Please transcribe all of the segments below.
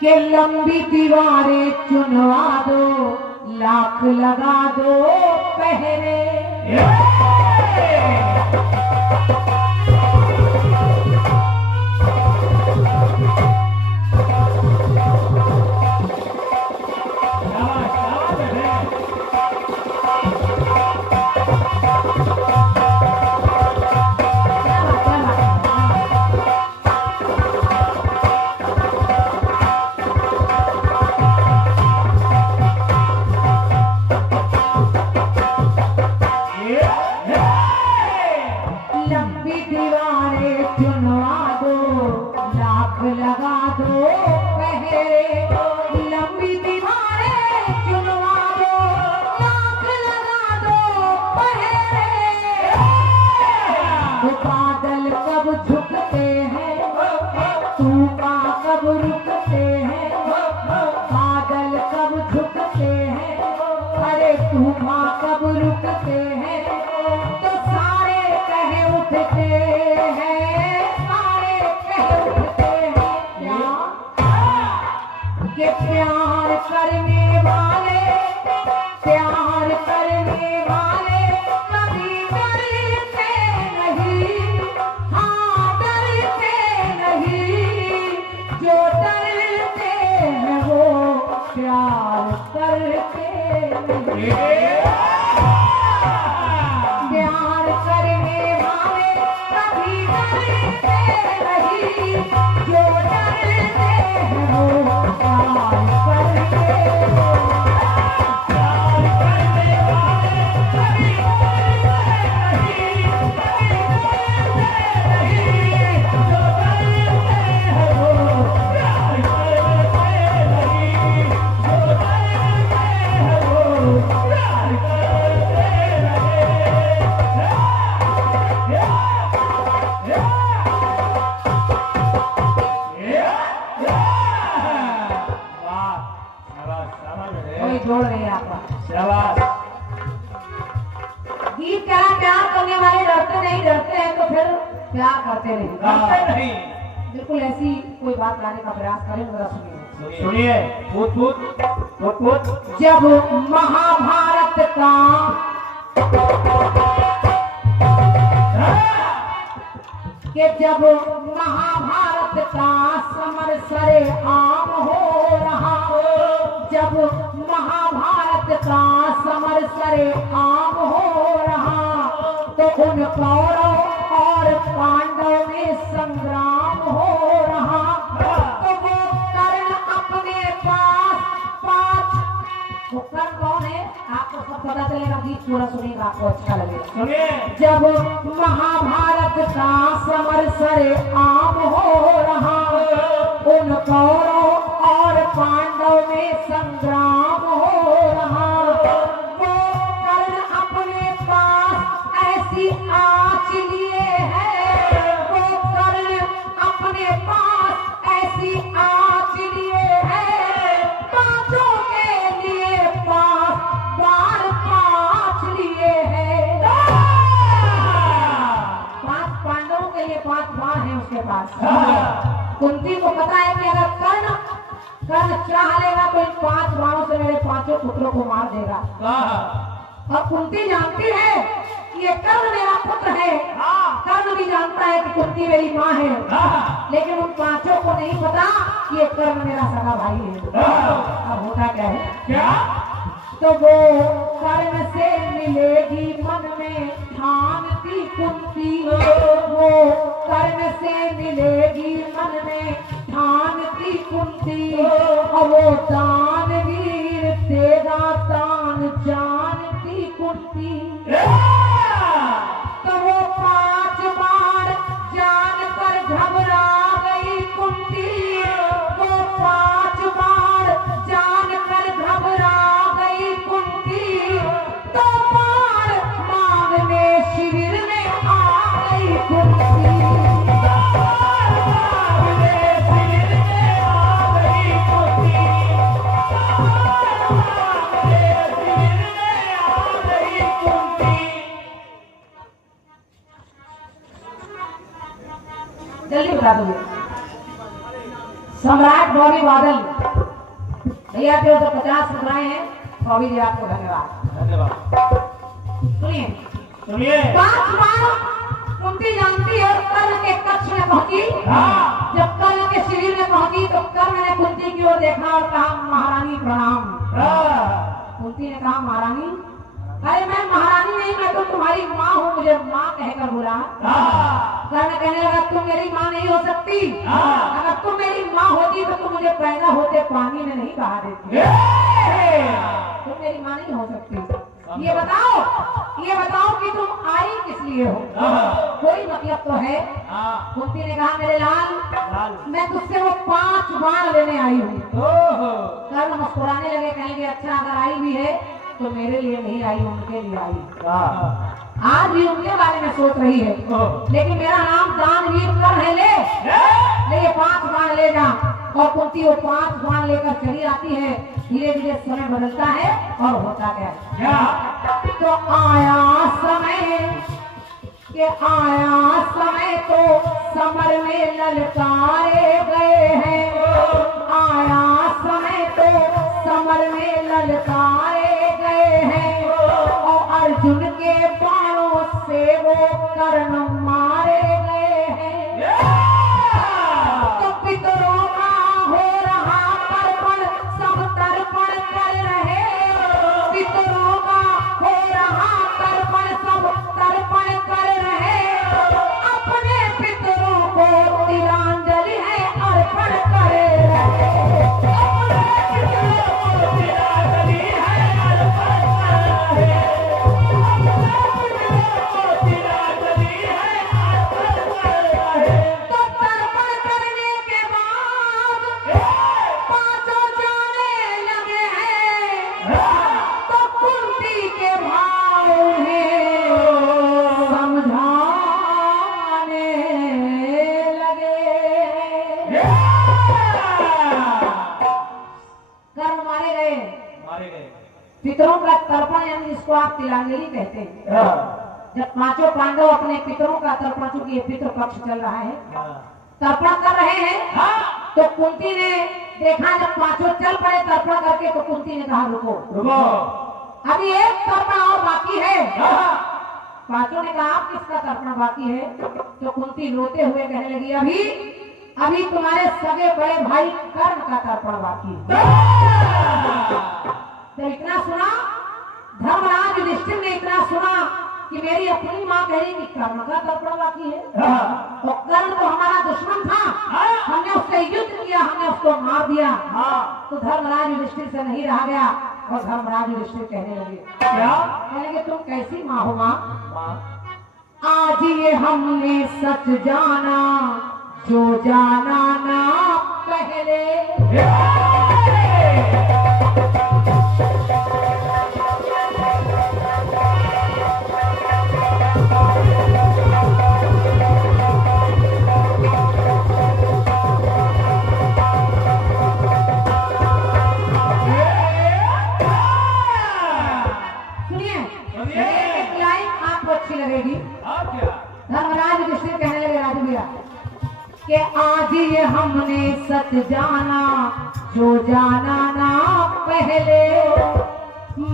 कि लंबी दीवारें चुनवा दो, लाख लगा दो पहरे। लंबी दीवारें चुनवा दो, लाख लगा दो पहरे। लंबी दीवारें चुनवा दो, लाख लगा दो पहरे। वो बादल कब झुकते हैं, तूफान कब रुकते हैं। बादल कब झुकते हैं, अरे तूफान कब रुकते हैं। तो सारे कहे उठते हैं, सारे कहे उठते हैं क्या कि प्यार करने वाले, प्यार करने वाले कभी डरते नहीं। हाँ डरते नहीं, जो डरते हैं वो प्यार करते नहीं। प्यार करने वाले कभी डरते नहीं, जो डरते हैं वो प्यार करते नहीं। प्यार करने वाले कभी डरते नहीं, जो डरते हैं वो प्यार करते नहीं। जो डरते हैं वो प्यार करते जोड़ रहे आपका गीत क्या प्यार करने वाले डरते नहीं, डरते हैं तो फिर प्यार करते नहीं, डरते नहीं। बिल्कुल ऐसी कोई बात लाने का प्रयास करें। जरा सुनिए सुनिए, पूत पूत पूत पूत। जब महाभारत का कि जब महाभारत का समर सरेआम हो रहा, जब महाभारत का समर सरेआम हो रहा, तो उन कौरव और पांडव में संग्राम हो रहा। तो वो कर्ण अपने पास वो कर्ण कौन है आपको सब पता चलेगा, गीत पूरा सुनिएगा आपको अच्छा लगेगा। सुनिए, जब महाभारत का समर सरेआम हो रहा, उन कौरव और पांडव में संग्राम हो रहा। वो कर्ण अपने पास ऐसी आँच लिए है, वो कर्ण अपने पास ऐसी आँच लिए है। पांचों के लिए पांच लिए है। पांच पांडवों के लिए पांच बाण है उसके पास। कुंती को पता है कि अगर कर्ण चाह लेगा तो इन पांच बाणों से मेरे पांचों पुत्रों को मार देगा। और कुंती जानती है कि ये कर्ण मेरा पुत्र है। कर्ण भी जानता है कि कुंती मेरी माँ है, लेकिन उन पांचों को नहीं पता कि ये कर्ण मेरा सगा भाई है। अब होता क्या है, क्या तो वो कर्ण से मिलेगी मन में ठानती कुंती। वो कर्ण से मिलेगी मन में ठानती कुंती। और वो दानवीर देगा दान जानती कुंती। तो वो पांच बाण जान कर घबरा गई कुंती। वो पांच बाण जान कर घबरा गई कुंती। तो बाण मांगने शिविर में आ गई कुंती। जल्दी बता दोगे। सम्राट बॉबी बादल भैया के 250 मुद्राएं हैं। बॉबी जी आपको धन्यवाद। धन्यवाद। सुनिए सुनिए। 5 बार कुंती जानती है और कर्ण के कक्ष में पहुंची। हाँ। जब कर्ण के शिविर में पहुंची तो कर्ण ने कुंती की ओर देखा और कहा महारानी प्रणाम। हाँ। कुंती ने कहा महारानी, अरे मैं महारानी नहीं, मैं तो तुम्हारी माँ हूँ, मुझे माँ कहकर बुला। हाँ। कर्ण कहने लगा तुम मेरी माँ नहीं हो सकती। हाँ। अगर तुम मेरी माँ होती तो तुम मुझे पैदा होते पानी में नहीं बहा देती। तुम मेरी माँ नहीं हो सकती। ये बताओ कि तुम आई किस लिए हो? कोई मतलब तो है। कुंती ने कहा मेरे लाल, मैं तुझसे वो 5 बाण लेने आई हूँ। कर्ण मुस्कुराने लगे, कहेंगे अच्छा अगर आई भी है तो मेरे लिए नहीं आई, उनके लिए आई। आज भी उनके बारे में सोच रही है, लेकिन मेरा नाम दानवीर कर्ण है। ले ये 5 बाण ले जा। और कुंती वो 5 बाण लेकर चली आती है। धीरे धीरे समय बदलता है और होता क्या तो आया समय तो समर में ललकारे गए हैं। आया समय तो समर में ललकारे गए हैं और अर्जुन के बाणों से वो कर्ण मारे गए हैं। तो पितरों का हो रहा तर्पण, सब तर्पण कर रहे। पितरों का हो रहा तर्पण, सब तर्पण कर रहे। अपने पितरों को तिलांजलि है अर्पण करे रहे। पितरों का तर्पण यानी जिसको आप तिलांजलि कहते हैं। जब 5 पांडव अपने पितरों का तर्पण, चूंकि ये पितृ पक्ष चल रहा है, तर्पण कर रहे हैं। तो कुंती ने देखा जब 5 चल पड़े तर्पण करके, तो कुंती ने कहा रुको, अभी एक तर्पण और बाकी है। 5 ने कहा आप किसका तर्पण बाकी है? तो कुंती रोते हुए कहने लगी अभी तुम्हारे सगे बड़े भाई कर्ण का तर्पण बाकी है। तो इतना सुना, धर्मराज युधिष्ठिर ने इतना सुना कि मेरी अपनी माँ कह रही कि कर्ण का तर्पण बाकी है। तो कर्ण तो हमारा दुश्मन था, हमने उससे युद्ध किया, हमने उसको मार दिया। तो धर्मराज युधिष्ठिर से नहीं रहा गया और धर्मराज युधिष्ठिर कहने लगे क्या? कहने लगे तुम कैसी माँ हो माँ? आज ये हमने सच जाना जो जाना ना पहले। धर्मराज युधिष्ठिर कहने लगे राजू भैया कि आज ये हमने सच जाना जो जाना ना पहले।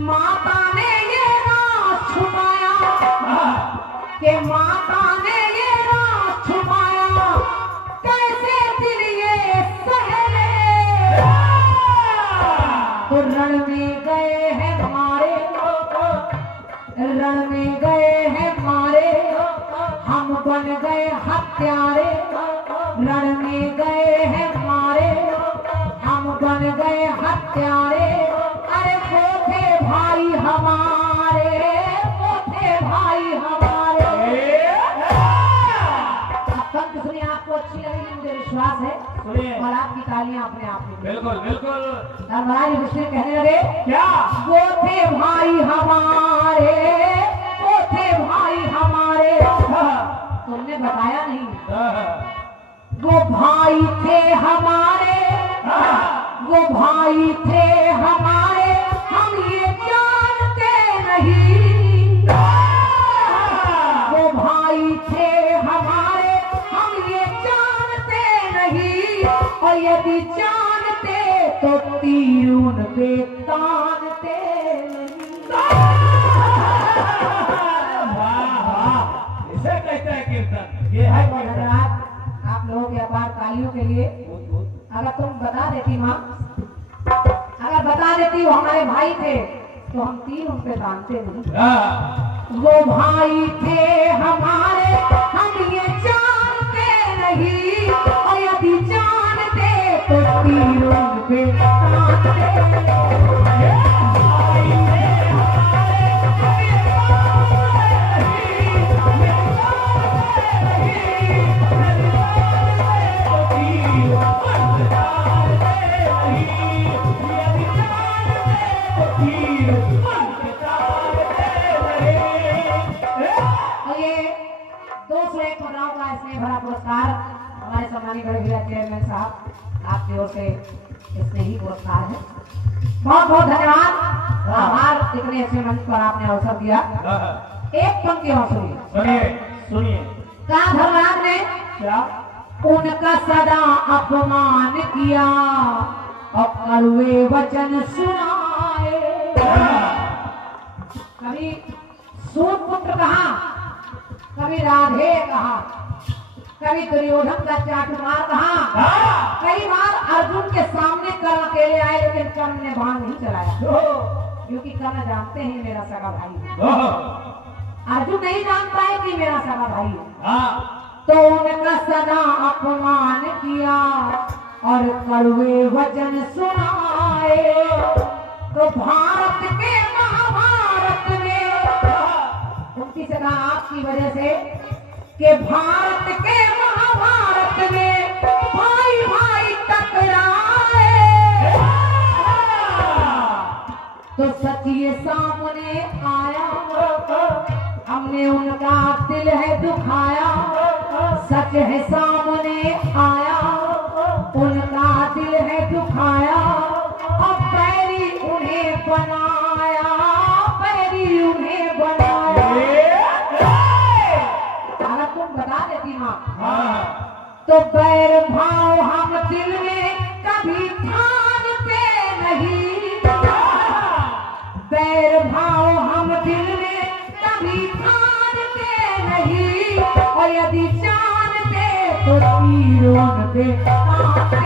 माता ने ये राज छुपाया कि माता ने ये राज छुपाया, कैसे दिल ये सहले। तो रण में गए हैं मारे, रण में गए हैं मारे, हम बन गए हत्यारे। रण में गए हैं मारे, हम बन गए हत्यारे। अरे वो थे भाई हमारे, वो थे भाई हमारे। संत सुनिए, आपको अच्छी लगेगी मुझे विश्वास है, और आपकी तालियां अपने आप में। बिल्कुल बिल्कुल। धर्मराज युधिष्ठिर कहने लगे क्या? वो थे भाई हमारे, वो थे भाई हमारे। तुमने बताया नहीं, वो भाई थे हमारे, वो भाई थे हमारे, हम ये जानते नहीं। वो भाई थे हमारे, हम ये जानते नहीं। और यदि जानते तो तीर उन पे तानते इसे कहते हैं कीर्तन। ये है कीर्तन। आप लोगों के अपार तालियों के लिए अगर तुम बता देती माँ, अगर बता देती वो हमारे भाई थे तो हम तीर उन पे तानते नहीं। वो भाई थे हमारे, हम ये जानते नहीं, और यदि जानते तो तीर उन पे तानते। भरा पुरस्कार हमारे सम्मानित बड़े भैया चेयरमैन साहब आपकी ओर से इसमें ही पुरस्कार है। बहुत बहुत धन्यवाद। आभार, इतने अच्छे मंच पर आपने अवसर दिया। एक पंक्ति और सुनिए। सुनिए सुनिए। कहा धर्मराज ने क्या? उनका सदा अपमान किया और कड़वे वचन सुनाए। कभी सूत पुत्र कहा, कभी राधे कहा, कभी दुर्योधन का चाटुकार कहा, कई बार अर्जुन के सामने कर्ण अकेले आए लेकिन कर्ण ने बाण नहीं चलाया, क्योंकि कर्ण जानते हैं मेरा सगा भाई है। अर्जुन नहीं जानता है कि मेरा सगा भाई है। तो उनका सदा अपमान किया और कड़वे वचन सुनाए। तो भारत के महाभारत में उनकी सदा आपकी वजह से कि भारत के महाभारत में भाई भाई टकराए। तो सच ये सामने आया, हमने उनका दिल है दुखाया। सच है सामने आया, उनका दिल है दुखाया। अब पैरी उन्हें बनाया, पैरी उन्हें बनाया। अगर तुम बता देती माँ तो बैर भाव हम दिल में कभी ठानते नहीं। बैर भाव हम दिल में कभी ठानते नहीं, और यदि जानते तो तीर उन पे तानते।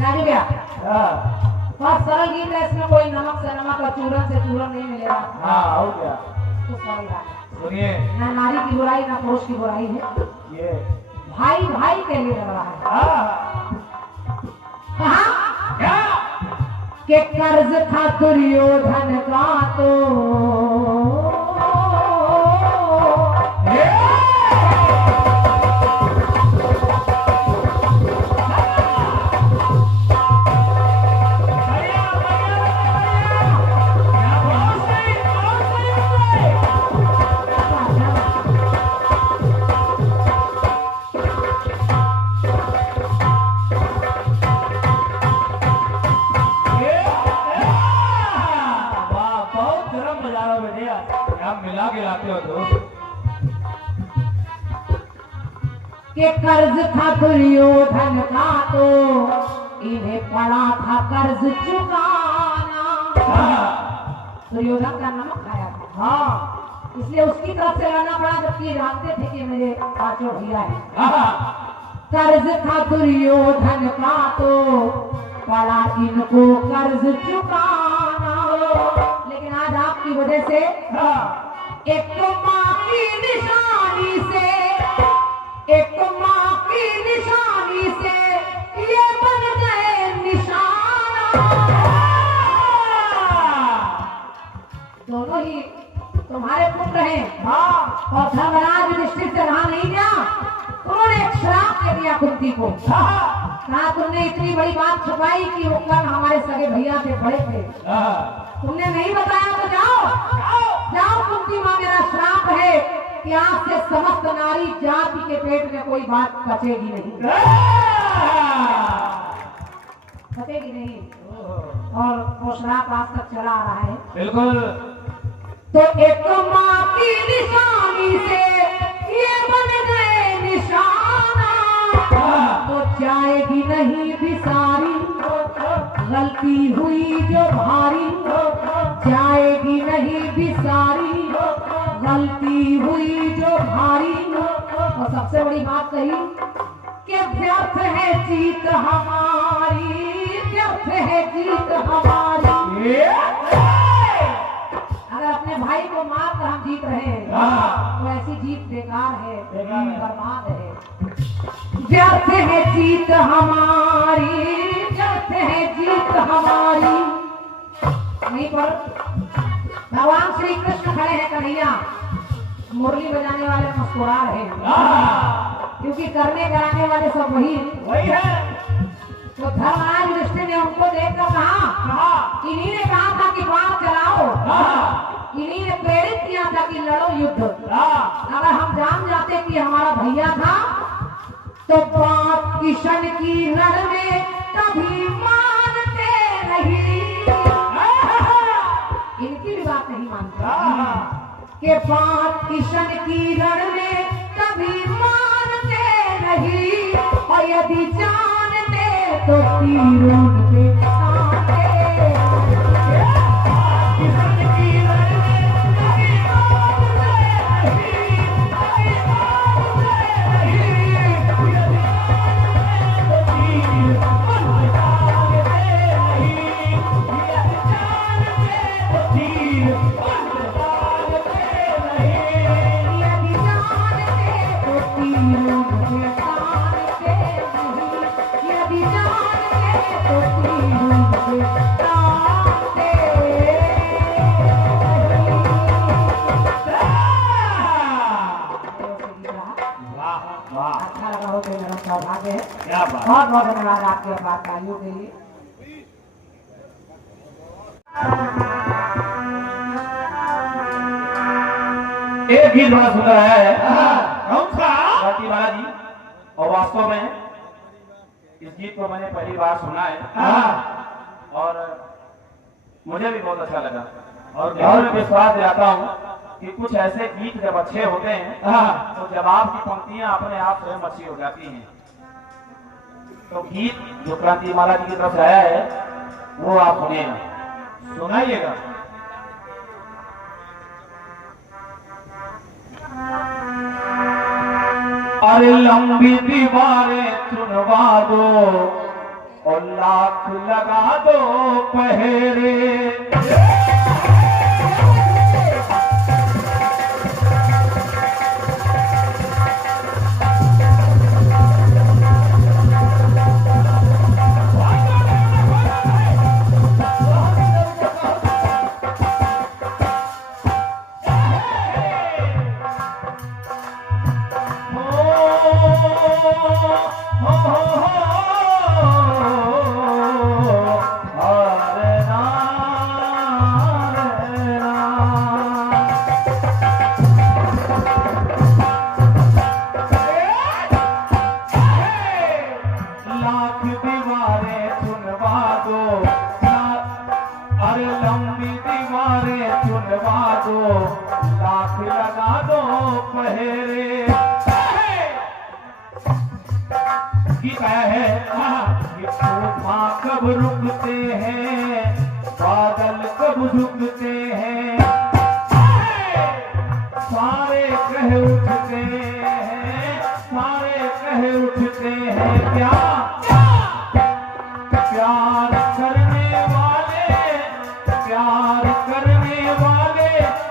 राजू भैया, बहुत सरल गीत है, इसमें कोई नमक से नमक और चूरन से चूरन नहीं मिलेगा। हाँ, हो गया। तो सरल बात। सुनिए। ना नारी की बुराई ना पुरुष की बुराई है, ये भाई भाई के लिए लग रहा है। कहा क्या? कि कर्ज था दुर्योधन का तो मिला के लाते हो तो कि कर्ज था दुर्योधन का तो इन्हें पड़ा था कर्ज चुकाना। दुर्योधन का नमक खाया था, हाँ, इसलिए उसकी तरफ से लड़ना पड़ा, जबकि जानते थे कि मेरे पांचों भैया है। कर्ज था दुर्योधन का तो पड़ा इनको कर्ज चुकाना। लेकिन आज आपकी वजह से एक तो माँ की निशानी से, एक तो माँ की निशानी से ये बन गए निशाना। दोनों ही तुम्हारे पुत्र हैं। और धर्मराज युधिष्ठिर से रहा नहीं गया, उन्होंने एक श्राप दे दिया कुंती को। कहा तुमने तुमने इतनी बड़ी बात छुपाई कि वो कल हमारे सगे भैया के बड़े थे। तुमने नहीं बताया तो जाओ जाओ, कुंती माँ मेरा श्राप है कि आज से समस्त नारी जाति के पेट में कोई बात बचेगी नहीं, बचेगी नहीं। और वो श्राप आज तक चला आ रहा है। बिल्कुल। तो एक माँ की निशानी से ये बन गए निशाना, तो जाएगी नहीं बिसारी, गलती हुई जो भारी, जाएगी नहीं बिसारी, गलती हुई जो भारी। और सबसे बड़ी बात कही कि व्यर्थ है जीत हमारी, व्यर्थ है जीत हमारी। अगर अपने भाई को मार कर हम जीत रहे हैं तो ऐसी जीत बेकार है, बर्बाद है। व्यर्थ है जीत हमारी, व्यर्थ है जीत हमारी। वहीं पर भगवान श्री कृष्ण खड़े हैं, कन्हैया मुरली बजाने वाले मुस्कुरा रहे हैं, क्योंकि करने कराने वाले सब वही है। तो धर्मराज युधिष्ठिर ने उनको देखकर कहा, इन्हीं ने कहा था कि बाण चलाओ, इन्हीं ने प्रेरित किया था कि लड़ो युद्ध। अगर हम जान जाते कि हमारा भैया था तो बात किशन की रण में कभी मानते नहीं। इनकी भी बात नहीं मानते कि बात किशन की रण में कभी मानते नहीं, और यदि जानते तो तीरों पे आते। अच्छा लगा हो तो मेरा सौभाग्य है। क्या बात। बहुत बहुत धन्यवाद आपके आपातकालियों के लिए। एक गीत बड़ा सुंदर है, कौन सा? भारती माला जी। और वास्तव में इस गीत को मैंने पहली बार सुना है और मुझे भी बहुत अच्छा लगा। और मैं विश्वास दिलाता हूँ कि कुछ ऐसे गीत जब अच्छे होते हैं तो जवाब की पंक्तियां अपने आप स्वयं अच्छी हो जाती हैं। तो गीत जो क्रांति माला जी की तरफ से आया है वो आप सुनिएगा, सुनाइएगा। अरे लंबी दीवारें चुनवा दो और लाख लगा दो पहरे, गीत आया है कि तूफान कब रुकते हैं, बादल कब झुकते हैं, सारे कह उठते हैं, सारे कह उठते हैं क्या प्यार करने वाले, प्यार करने वाले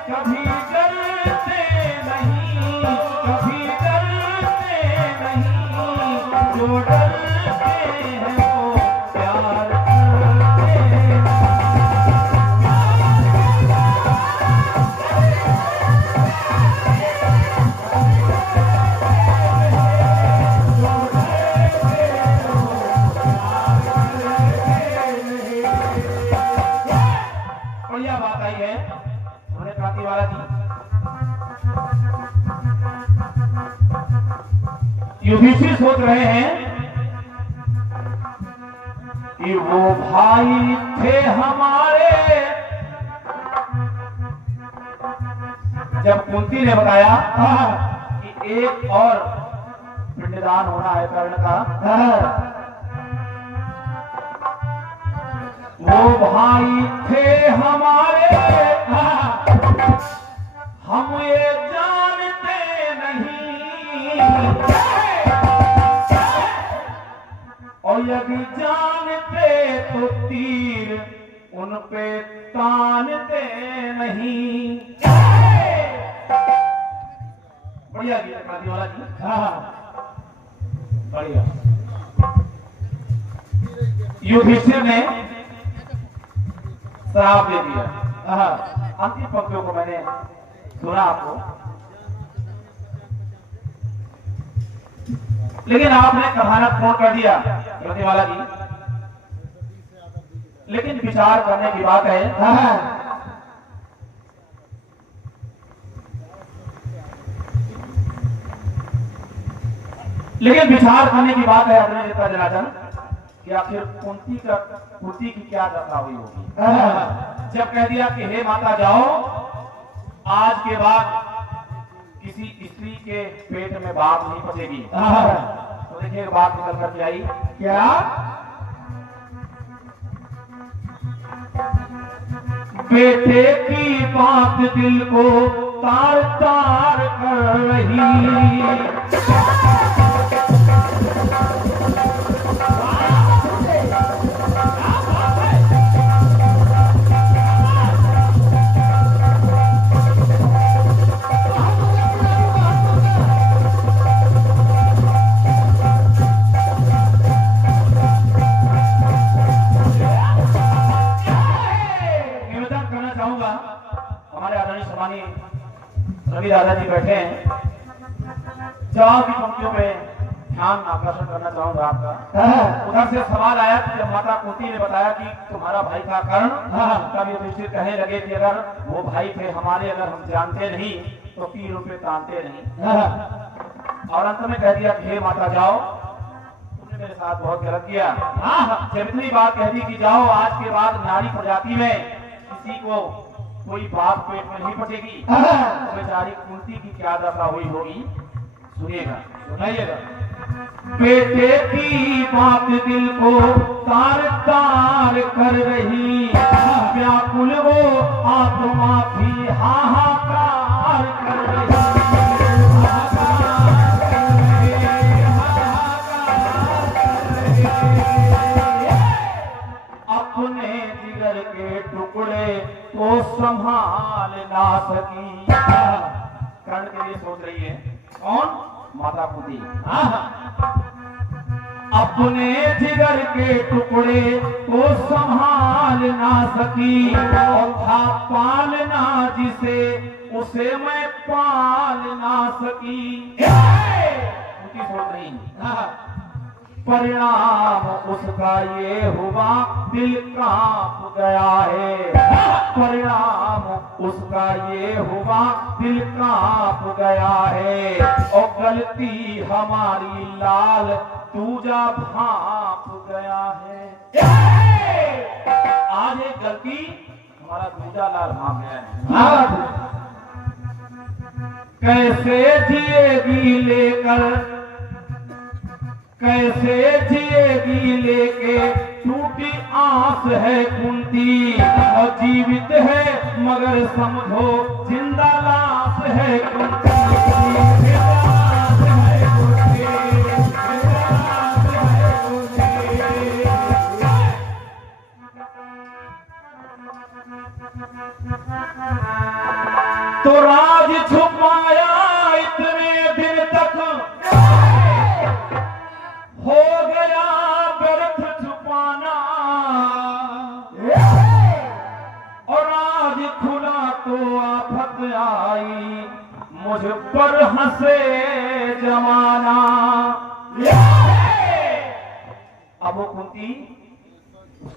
कभी डरते नहीं, कभी डरते नहीं, जो डरते हैं वो प्यार करते हैं। जो डरते हैं वो प्यार बढ़िया बात आई है। उन्होंने क्रांतिवाला जी युधिष्ठिर सोच रहे हैं कि वो भाई थे हमारे। जब कुंती ने बताया कि एक और पिंडदान होना है कर्ण का, वो भाई थे हमारे, हम ये जानते नहीं, और यदि जानते तो तीर उन पे तानते नहीं। बढ़िया गीत क्रांतिवाला जी। बढ़िया। युधिष्ठिर ने श्राप दे दिया। अंतिम पंक्तियों को मैंने सुना आपको, लेकिन आपने कहानत पूर्ण कर दिया क्रांतिवाला जी। लेकिन विचार करने की बात है। लेकिन विचार करने की बात है अपने नेता जनार्दन कि आखिर कुंती की क्या दशा हुई होगी जब कह दिया कि हे माता जाओ, आज के बाद किसी स्त्री के पेट में बात नहीं पचेगी। तो देखिए बात निकल कर के आई क्या, बेटे की बात दिल को तार तार कर रही, रवि दादाजी बैठे हैं। जवाब की पंक्तियों पे ध्यान आकर्षण करना चाहूंगा आपका। उधर से सवाल आया कि जब माता कुंती ने बताया कि तुम्हारा भाई था कर्ण, तब युधिष्ठिर कहने लगे कि अगर वो भाई थे हमारे, अगर हम जानते नहीं तो तीर रुपये तानते नहीं। और अंत में कह दिया कि हे माता जाओ, तुमने मेरे साथ बहुत गलत किया। जब इतनी बात कह दी कि जाओ, आज के बाद नारी प्रजाति में किसी को कोई बात पेट में नहीं पचेगी, तो बेचारी कुंती की क्या दशा हुई होगी, सुनिएगा, सुनाइएगा। बेटे की बात दिल को तार तार कर रही, व्याकुल वो आत्मा भी हाहाकार कर रही, अपने जिगर के टुकड़े तो संभाल ना सकी। कर्ण के लिए सोच रही है कौन, माता कुंती। अपने जिगर के टुकड़े तो संभाल ना सकी, और था पालना जिसे उसे मैं पाल ना सकी। कुंती सोच रही परिणाम उसका ये हुआ दिल कांप गया है, परिणाम उसका ये हुआ दिल कांप गया है, और गलती हमारी लाल दूजा भाप गया है। आज एक गलती हमारा दूजा लाल भाप गया है। कैसे जिएगी लेकर, कैसे जिएगी लेके टूटी आस है कुंती, और जीवित है मगर समझो जिंदा लाश है कुंती। तो राज छुपाया इतने दिन तक, हो गया व्यर्थ छुपाना, और आज खुला तो आफत आई, मुझ पर हंसे जमाना। अब वो कुंती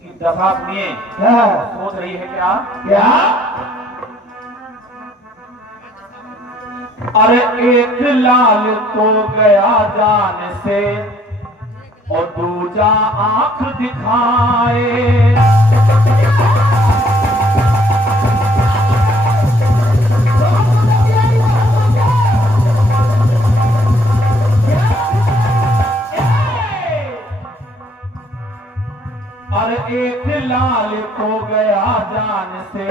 उसकी दशा सुनिए। सोच रही है क्या क्या? अरे एक लाल तो गया जान से और दूजा आंख दिखाए। अरे एक लाल तो गया जान से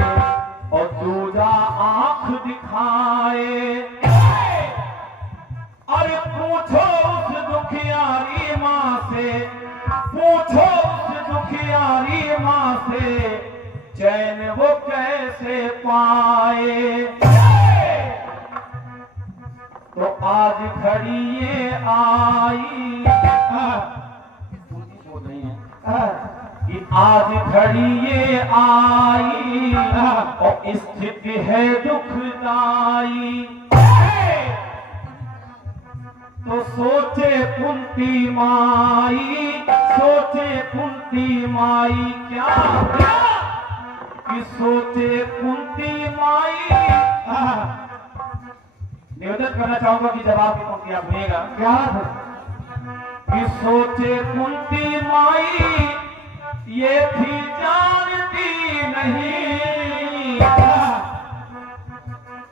और दूजा आंख दिखाए। अरे पूछो उस दुखियारी माँ से, पूछो उस दुखियारी माँ से, चैन वो कैसे पाए। तो आज घड़ी ये आई, बोल रही है कि आज घड़ी ये आई और स्थिति है दुखदाई। तो सोचे कुंती माई, सोचे कुंती माई क्या कि सोचे कुंती माई। निवेदन करना चाहूंगा कि जब आपकी पंक्ति आप सुनिएगा क्या? कि सोचे कुंती माई ये भी जानती नहीं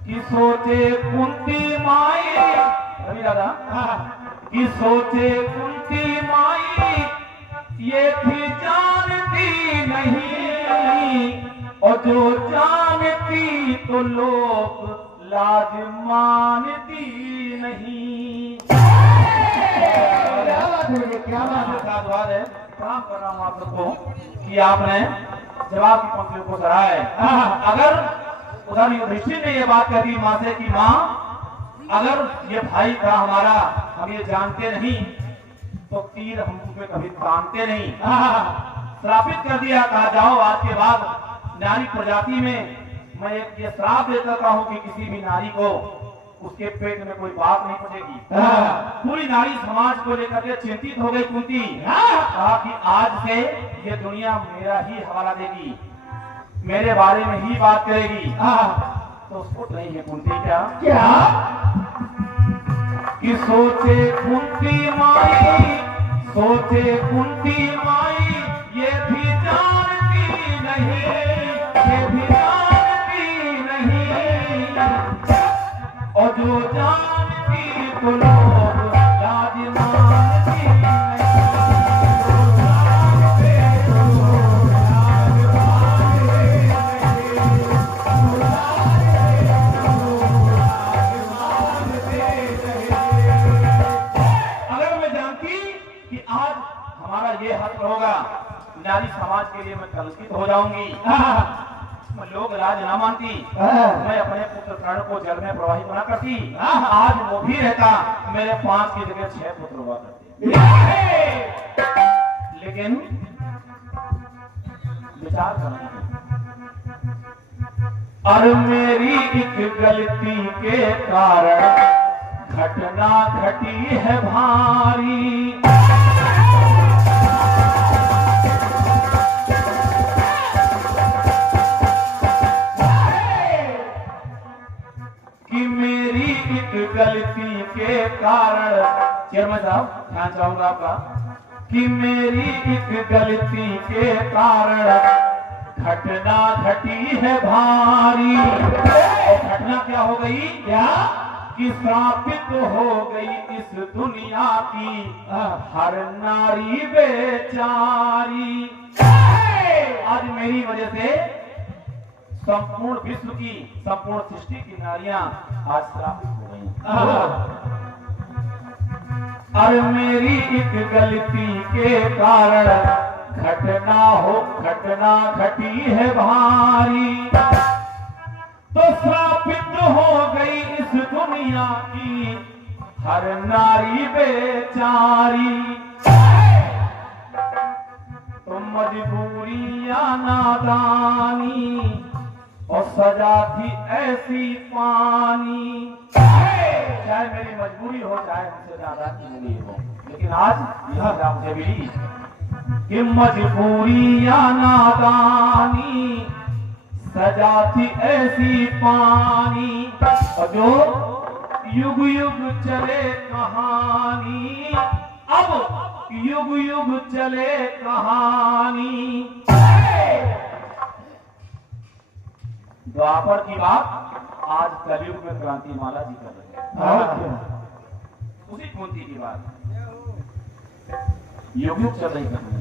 कि सोचे कुंती माई। रवि दादा कि सोचे कुंती माई ये भी जानती नहीं और जो जानती तो लोग लाज मानती नहीं। क्या बात है? क्या बात है? साधुवाद है। काम कर रहा हूँ आप लोग को कि आपने जवाब की पंक्तियों को सराहा है। अगर उधर युधिष्ठिर ने ये बात कह दी माँ से कि माँ अगर ये भाई था हमारा, हम ये जानते नहीं तो तीर हम पे कभी तानते नहीं। श्रापित कर दिया, कहा जाओ आज के बाद नारी प्रजाति में मैं ये श्राप दे देता हूँ कि किसी भी नारी को उसके पेट में कोई बात नहीं पड़ेगी। पूरी नारी समाज को लेकर के चिंतित हो गई कुंती। कहा कि आज से ये दुनिया मेरा ही हवाला देगी, मेरे बारे में ही बात करेगी। तो सोच रही है कुंती क्या क्या? कि सोचे कुंती माई, सोचे कुंती माई ये भी जानती नहीं, ये भी जानती नहीं और जो जानती तो लोग लाज मानती नहीं। अगर मैं जानती कि आज हमारा ये हक होगा, नारी समाज के लिए मैं कलंकित हो जाऊंगी, लोग लाज ना मानती, मैं अपने पुत्र कर्ण को जल में प्रवाहित ना करती, आज वो भी रहता, मेरे 5 की जगह 6 पुत्र हुआ करते। लेकिन विचार करना, और मेरी एक गलती के कारण घटना घटी है भारी। कि मेरी एक गलती के कारण, चेयरमैन साहब ध्यान चाहूंगा आपका, कि मेरी एक गलती के कारण घटना घटी है भारी। और घटना क्या हो गई? क्या कि श्रापित हो गई इस दुनिया की हर नारी बेचारी। आज मेरी वजह से संपूर्ण विश्व की, संपूर्ण सृष्टि की नारियां आज श्रापित हो गई। और मेरी एक गलती के कारण घटना घटी है भारी। तो श्रापित हो गई इस दुनिया की हर नारी बेचारी। तो मजबूरी या नादानी और सजा थी ऐसी पानी। चाहे मेरी मजबूरी हो, चाहे मुझसे नादानी मिली हो, लेकिन आज यह सजा मुझे मिली। कि मजबूरी या नादानी सजा थी ऐसी पानी, और जो युग युग चले कहानी, अब युग युग चले कहानी। द्वापर की बात आज कलयुग में क्रांतिमाला जी कर रहे हैं। उसी कुंती की बात युग युग चल रही करनी।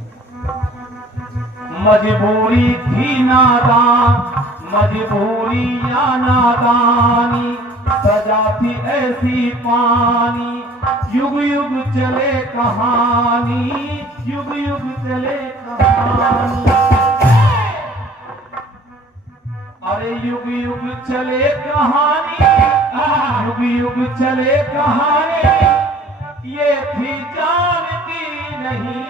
मजबूरी थी नादान, मजबूरी या नादानी सजा थी ऐसी पानी, युग युग चले कहानी, युग युग चले कहानी। अरे युग युग चले कहानी, युग युग चले कहानी, ये थी जानती नहीं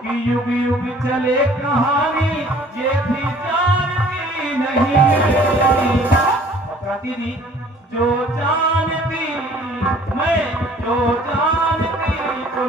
कि युग युग चले कहानी, ये थी जानती नहीं। क्रांति जी जो जानती, मैं जो जानती तो